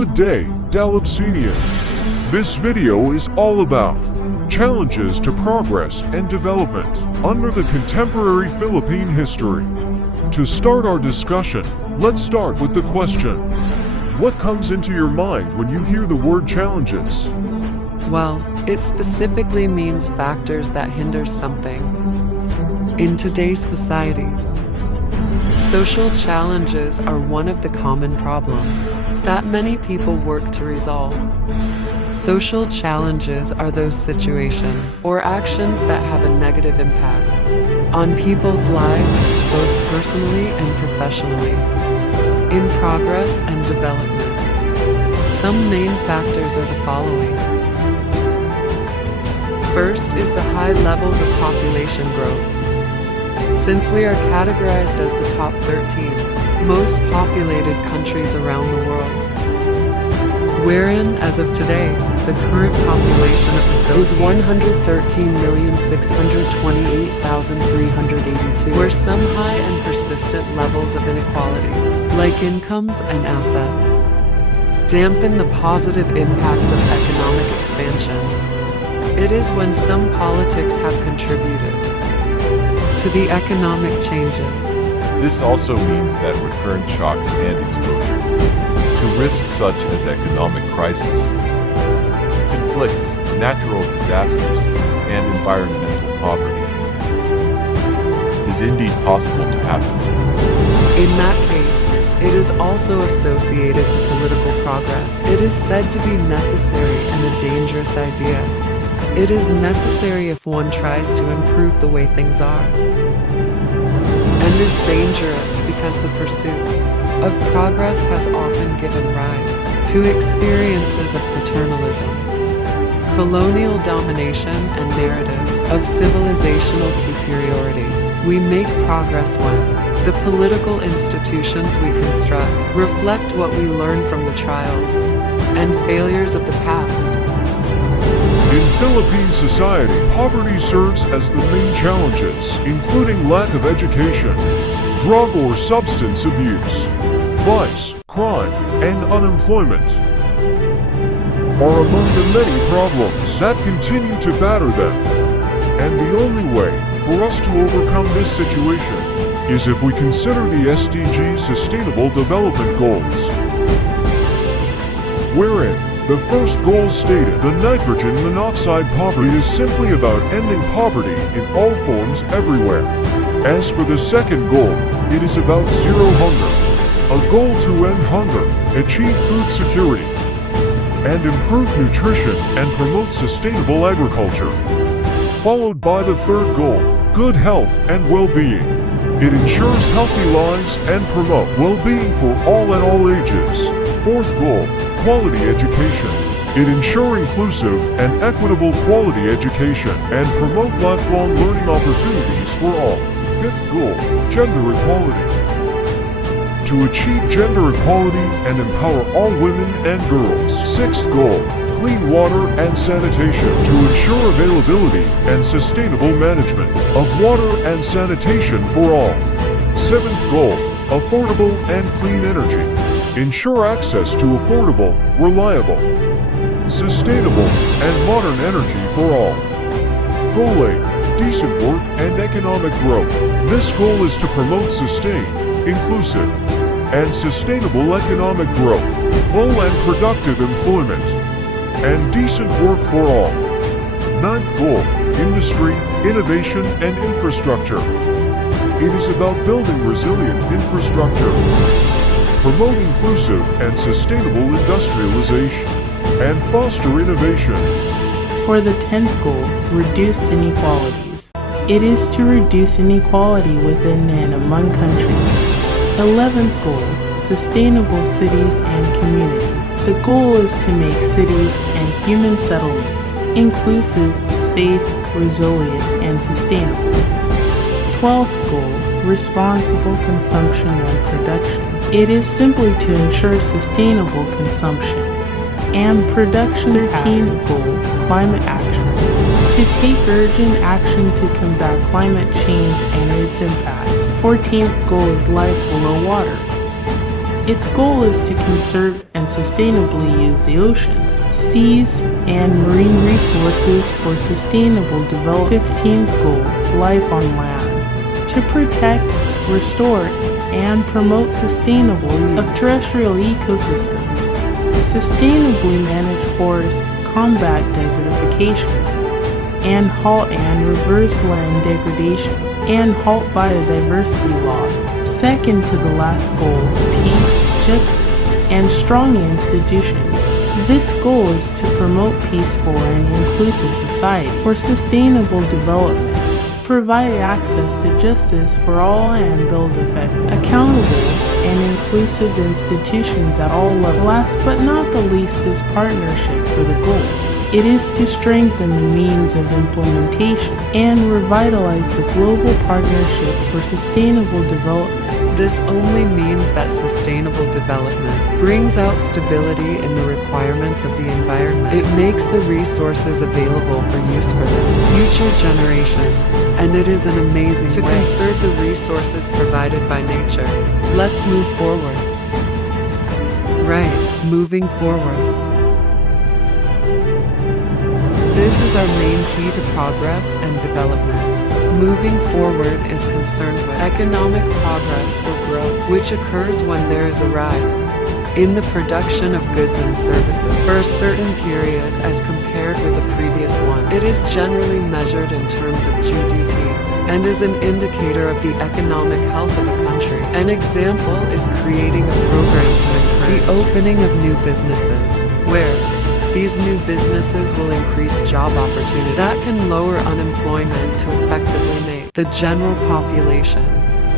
Good day, Dalopsenian. This video is all about challenges to progress and development under the contemporary Philippine history. To start our discussion, let's start with the question. What comes into your mind when you hear the word challenges? Well, it specifically means factors that hinder something. In today's society, social challenges are one of the common problems that many people work to resolve. Social challenges are those situations or actions that have a negative impact on people's lives, both personally and professionally, in progress and development. Some main factors are the following. First is the high levels of population growth. Since we are categorized as the top 13 most populated countries around the world, wherein, as of today, the current population of the Philippines is 113,628,382, where some high and persistent levels of inequality, like incomes and assets, dampen the positive impacts of economic expansion. It is when some politics have contributed to the economic changes. This also means that recurrent shocks and exposure to risks such as economic crisis, conflicts, natural disasters, and environmental poverty is indeed possible to happen. In that case, it is also associated to political progress. It is said to be necessary and a dangerous idea. It is necessary if one tries to improve the way things are, and is dangerous because the pursuit of progress has often given rise to experiences of paternalism, colonial domination, and narratives of civilizational superiority. We make progress when the political institutions we construct reflect what we learn from the trials and failures of the past. In Philippine society, poverty serves as the main challenges, including lack of education, drug or substance abuse, vice, crime, and unemployment are among the many problems that continue to batter them. And the only way for us to overcome this situation is if we consider the SDG Sustainable Development Goals, wherein the first goal stated, the nitrogen monoxide poverty. It is simply about ending poverty in all forms everywhere. As for the second goal, it is about zero hunger, a goal to end hunger, achieve food security, and improve nutrition and promote sustainable agriculture. Followed by the third goal, good health and well-being. It ensures healthy lives and promote well-being for all at all ages. Fourth goal, quality education. It ensures inclusive and equitable quality education and promote lifelong learning opportunities for all. Fifth goal, gender equality. To achieve gender equality and empower all women and girls. Sixth goal, clean water and sanitation. To ensure availability and sustainable management of water and sanitation for all. Seventh goal, affordable and clean energy. Ensure access to affordable, reliable, sustainable, and modern energy for all. Goal 8, decent work and economic growth. This goal is to promote sustained, inclusive, and sustainable economic growth, full and productive employment, and decent work for all. Ninth goal, industry, innovation, and infrastructure. It is about building resilient infrastructure, promote inclusive and sustainable industrialization, and foster innovation. For the 10th goal, reduced inequalities. It is to reduce inequality within and among countries. 11th goal, sustainable cities and communities. The goal is to make cities and human settlements inclusive, safe, resilient, and sustainable. 12th goal, responsible consumption and production. It is simply to ensure sustainable consumption and production. 13th goal, climate action. To take urgent action to combat climate change and its impacts. 14th goal is life below water. Its goal is to conserve and sustainably use the oceans, seas, and marine resources for sustainable development. 15th goal, life on land. To protect, restore, and promote sustainable use of terrestrial ecosystems, sustainably manage forests, combat desertification, and halt and reverse land degradation, and halt biodiversity loss. Second to the last goal, peace, justice, and strong institutions. This goal is to promote peaceful and inclusive society for sustainable development, provide access to justice for all, and build accountable and inclusive institutions at all levels. Last but not the least is partnership for the goals. It is to strengthen the means of implementation and revitalize the global partnership for sustainable development. This only means that sustainable development brings out stability in the requirements of the environment. It makes the resources available for use for them, future generations, and it is an amazing way to conserve the resources provided by nature. Let's move forward. Right, moving forward. This is our main key to progress and development. Moving forward is concerned with economic progress or growth, which occurs when there is a rise in the production of goods and services for a certain period as compared with a previous one. It is generally measured in terms of GDP and is an indicator of the economic health of a country. An example is creating a program to encourage the opening of new businesses, where these new businesses will increase job opportunities that can lower unemployment to effectively make the general population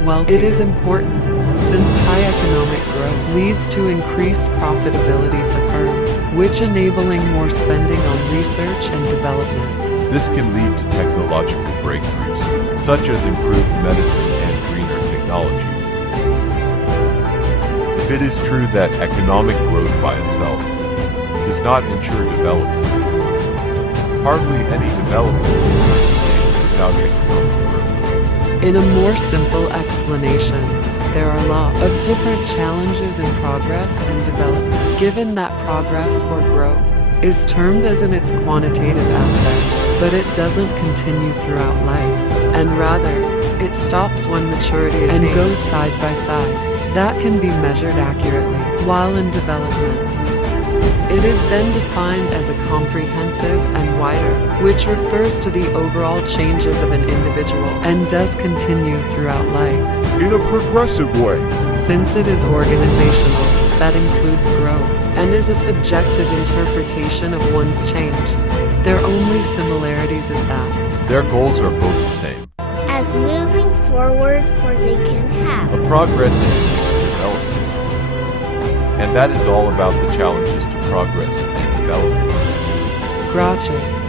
wealthier. It is important since high economic growth leads to increased profitability for firms, which enabling more spending on research and development. This can lead to technological breakthroughs, such as improved medicine and greener technology. If it is true that economic growth by itself does not ensure development, hardly any development can be sustained without economic growth. In a more simple explanation, there are lots of different challenges in progress and development, given that progress or growth is termed as in its quantitative aspects, but it doesn't continue throughout life, and rather, it stops when maturity attains and goes side by side. That can be measured accurately while in development. It is then defined as a comprehensive and wider, which refers to the overall changes of an individual and does continue throughout life in a progressive way. Since it is organizational, that includes growth, and is a subjective interpretation of one's change. Their only similarities is that their goals are both the same, as moving forward for they can have a progress and development. And that is all about the challenges to progress and development. Gracias.